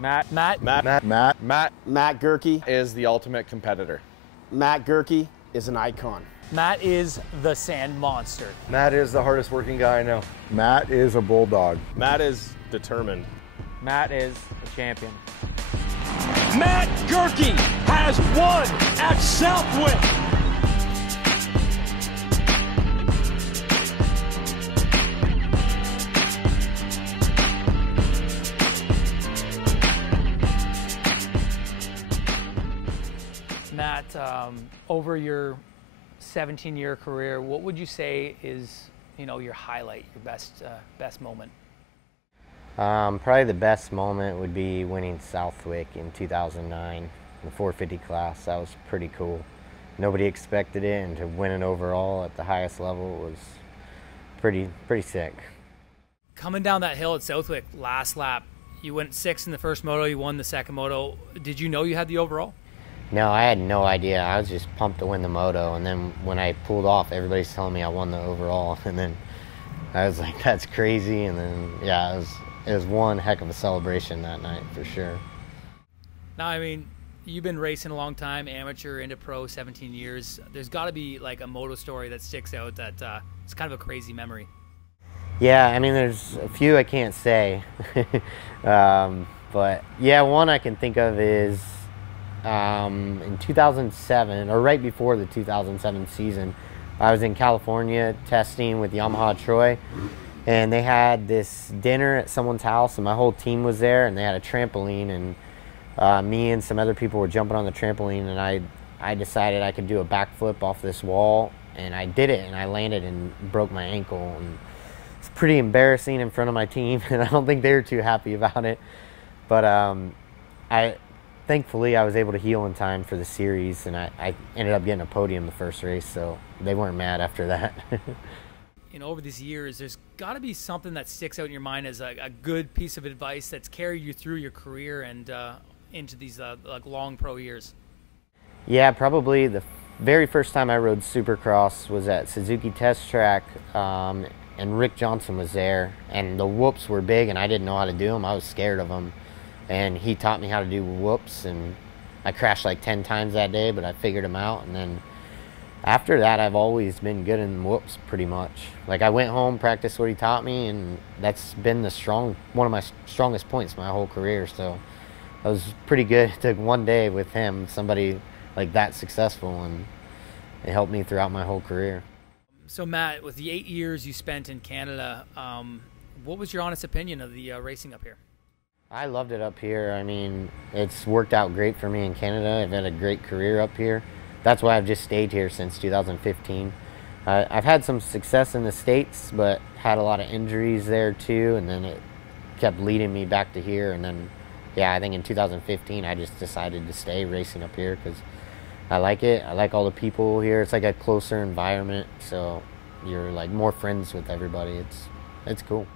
Matt Goerke is the ultimate competitor. Matt Goerke is an icon. Matt is the sand monster. Matt is the hardest working guy I know. Matt is a bulldog. Matt is determined. Matt is a champion. Matt Goerke has won at Southwick. Matt, over your 17-year career, what would you say is, your highlight, your best moment? Probably the best moment would be winning Southwick in 2009 in the 450 class. That was pretty cool. Nobody expected it, and to win it overall at the highest level was pretty sick. Coming down that hill at Southwick last lap, you went 6th in the first moto, you won the second moto. Did you know you had the overall? No, I had no idea. I was just pumped to win the moto, and then when I pulled off, everybody's telling me I won the overall, and then I was like, that's crazy. And then, yeah, it was one heck of a celebration that night for sure. Now, you've been racing a long time, amateur into pro, 17 years. There's got to be like a moto story that sticks out that it's kind of a crazy memory. Yeah, there's a few I can't say. But yeah, one I can think of is in 2007, or right before the 2007 season, I was in California testing with Yamaha Troy, and they had this dinner at someone's house, and my whole team was there, and they had a trampoline, and me and some other people were jumping on the trampoline, and I decided I could do a backflip off this wall, and I did it, and I landed and broke my ankle, and it's pretty embarrassing in front of my team, and I don't think they were too happy about it, but thankfully, I was able to heal in time for the series, and I ended up getting a podium the first race, so they weren't mad after that. Over these years, there's got to be something that sticks out in your mind as a good piece of advice that's carried you through your career and into these long pro years. Yeah, probably the very first time I rode Supercross was at Suzuki Test Track, and Rick Johnson was there, and the whoops were big, and I didn't know how to do them. I was scared of them. And he taught me how to do whoops, and I crashed like 10 times that day, but I figured them out. And then after that, I've always been good in whoops pretty much. Like, I went home, practiced what he taught me, and that's been one of my strongest points my whole career. So I was pretty good. It took one day with him, somebody like that successful, and it helped me throughout my whole career. So Matt, with the 8 years you spent in Canada, what was your honest opinion of the racing up here? I loved it up here. It's worked out great for me in Canada. I've had a great career up here. That's why I've just stayed here since 2015. I've had some success in the States, but had a lot of injuries there too, and then it kept leading me back to here. And then, yeah, I think in 2015 I just decided to stay racing up here because I like it. I like all the people here. It's like a closer environment, so you're like more friends with everybody. It's cool.